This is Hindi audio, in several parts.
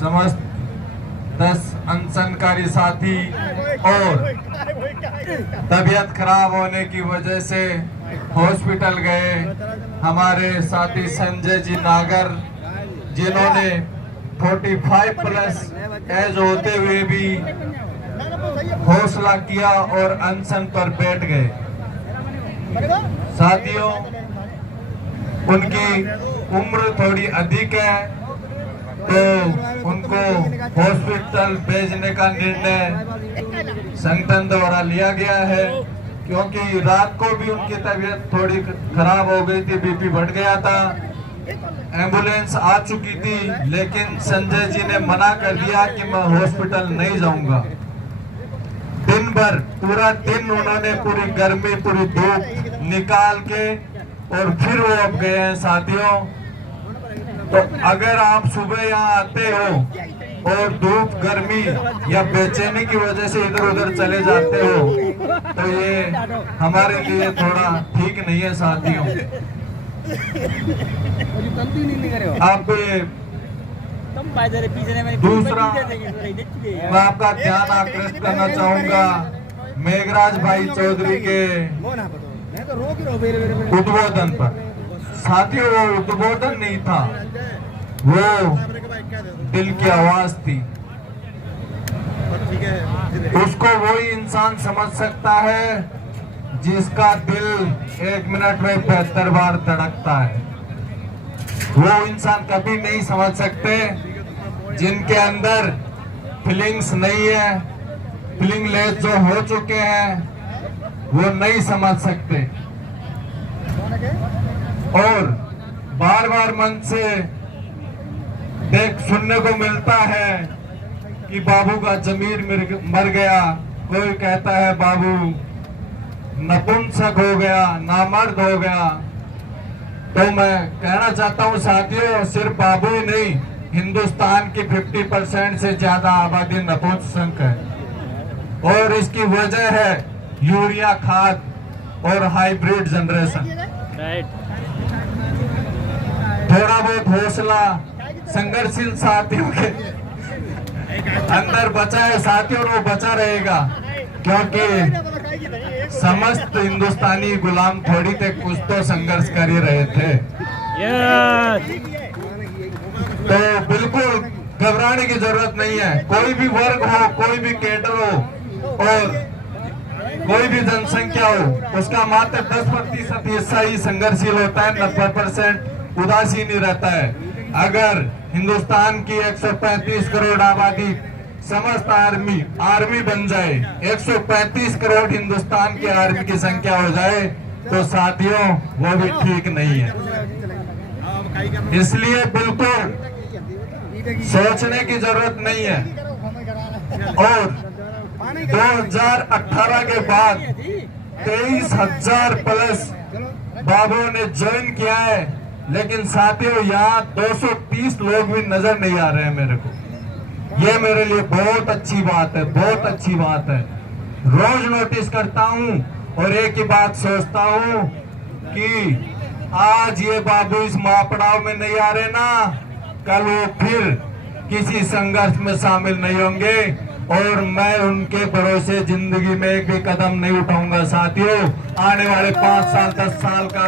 समस्त 10 अनशनकारी साथी और तबीयत खराब होने की वजह से हॉस्पिटल गए हमारे साथी संजय जी नागर, जिन्होंने 45 प्लस एज होते हुए भी हौसला किया और अनशन पर बैठ गए। साथियों, उनकी उम्र थोड़ी अधिक है तो उनको हॉस्पिटल भेजने का निर्णय संगठन द्वारा लिया गया है, क्योंकि रात को भी उनकी तबीयत थोड़ी खराब हो गई थी, बीपी बढ़ गया था। एम्बुलेंस आ चुकी थी, लेकिन संजय जी ने मना कर दिया कि मैं हॉस्पिटल नहीं जाऊंगा। दिन भर पूरा दिन उन्होंने पूरी गर्मी पूरी धूप निकाल के और फिर वो अब गए हैं। साथियों, तो अगर आप सुबह यहाँ आते हो और धूप गर्मी या बेचैनी की वजह से इधर उधर चले जाते हो तो ये हमारे लिए थोड़ा ठीक नहीं है। साथियों, आपको ये दूसरा मैं आपका ध्यान आकर्षित करना चाहूंगा मेघराज भाई चौधरी के उद्बोधन पर। साथियों, वो उद्बोधन नहीं था, वो दिल की आवाज थी। उसको वही इंसान समझ सकता है जिसका दिल 1 मिनट में 72 बार धड़कता है। वो इंसान कभी नहीं समझ सकते जिनके अंदर फीलिंग्स नहीं है, फीलिंगलेस जो हो चुके हैं वो नहीं समझ सकते। और बार बार मन से सुनने को मिलता है कि बाबू का जमीर मर गया, कोई कहता है बाबू नपुंसक हो गया, नामर्द हो गया। तो मैं कहना चाहता हूं साथियों, सिर्फ बाबू ही नहीं, हिंदुस्तान की 50% से ज्यादा आबादी नपुंसक है और इसकी वजह है यूरिया खाद और हाइब्रिड जनरेशन। थोड़ा बहुत हौसला संघर्षशील साथियों के अंदर बचा है साथियों, वो बचा रहेगा, क्योंकि समस्त हिंदुस्तानी गुलाम थोड़ी थे, कुछ तो संघर्ष कर ही रहे थे। तो बिल्कुल घबराने की जरूरत नहीं है। कोई भी वर्ग हो, कोई भी कैडर हो और कोई भी जनसंख्या हो, उसका मात्र 10% हिस्सा ही संघर्षशील होता है, 90% उदासीन ही रहता है। अगर हिंदुस्तान की 135 करोड़ आबादी समस्त आर्मी बन जाए, 135 करोड़ हिंदुस्तान की आर्मी की संख्या हो जाए तो साथियों वो भी ठीक नहीं है। इसलिए बिल्कुल सोचने की जरूरत नहीं है। और 2018 के बाद 23,000 प्लस बाबू ने ज्वाइन किया है, लेकिन साथियों यहाँ 230 लोग भी नजर नहीं आ रहे हैं मेरे को। ये मेरे लिए बहुत अच्छी बात है, बहुत अच्छी बात है। रोज नोटिस करता हूँ और एक ही बात सोचता हूँ कि आज ये बाबू इस महापड़ाव में नहीं आ रहे ना, कल वो फिर किसी संघर्ष में शामिल नहीं होंगे और मैं उनके भरोसे जिंदगी में एक भी कदम नहीं उठाऊंगा। साथियों, आने वाले 5 साल 10 साल का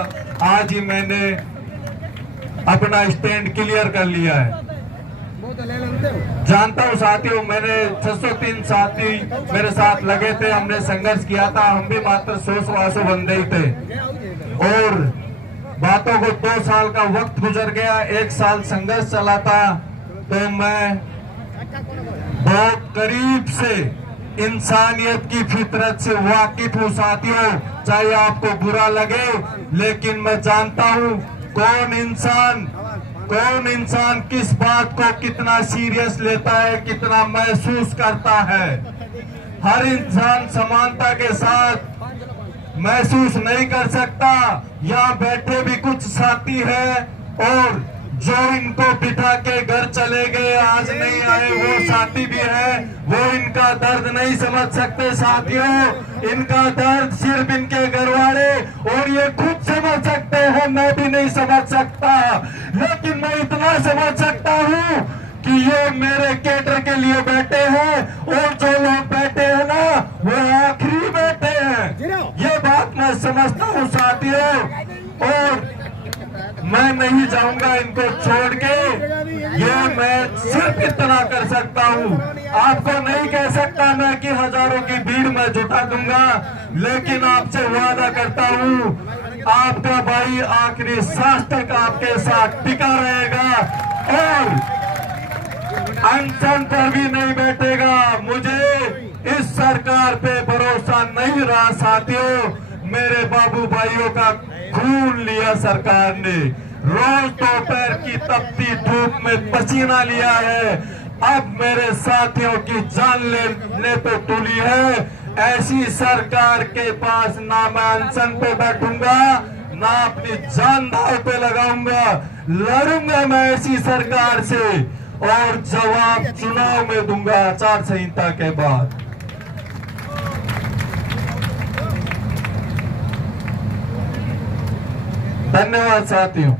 आज ही मैंने अपना स्टैंड क्लियर कर लिया है। जानता हूँ साथियों, मैंने 603 साथी मेरे साथ लगे थे, हमने संघर्ष किया था, हम भी मात्र 100 बंदे ही थे और बातों को 2 साल का वक्त गुजर गया, 1 साल संघर्ष चला था। तो मैं बहुत करीब से इंसानियत की फितरत से वाकिफ हूँ साथियों, चाहे आपको बुरा लगे, लेकिन मैं जानता हूँ कौन इंसान किस बात को कितना सीरियस लेता है, कितना महसूस करता है। हर इंसान समानता के साथ महसूस नहीं कर सकता। यहाँ बैठे भी कुछ साथी हैं और जो इनको बिठा के घर चले गए, आज नहीं आए, वो साथी भी है, वो इनका दर्द नहीं समझ सकते साथियों। इनका दर्द सिर्फ इनके घर वाले और ये खुद समझ सकते हैं, मैं भी नहीं समझ सकता। लेकिन मैं इतना समझ सकता हूँ कि ये मेरे कैडर के लिए बैठे हैं और जो लोग बैठे हैं ना वो आखिरी बैठे हैं। ये बात मैं समझता हूँ साथियों, और मैं नहीं जाऊंगा इनको छोड़ के। ये मैं सिर्फ इतना कर सकता हूँ, आपको नहीं कह सकता मैं कि हजारों की भीड़ में जुटा दूंगा, लेकिन आपसे वादा करता हूँ आपका भाई आखिरी सांस तक आपके साथ टिका रहेगा और अनशन पर भी नहीं बैठेगा। मुझे इस सरकार पे भरोसा नहीं रहा साथियों। मेरे बाबू भाइयों का खून लिया सरकार ने, रोज दोपहर की तपती धूप में पसीना लिया है, अब मेरे साथियों की जान लेने पे तुली है। ऐसी सरकार के पास ना मैं अनशन पे बैठूंगा ना अपनी जान दांव पे लगाऊंगा। लड़ूंगा मैं ऐसी सरकार से और जवाब चुनाव में दूंगा आचार संहिता के बाद। धन्यवाद साथियों।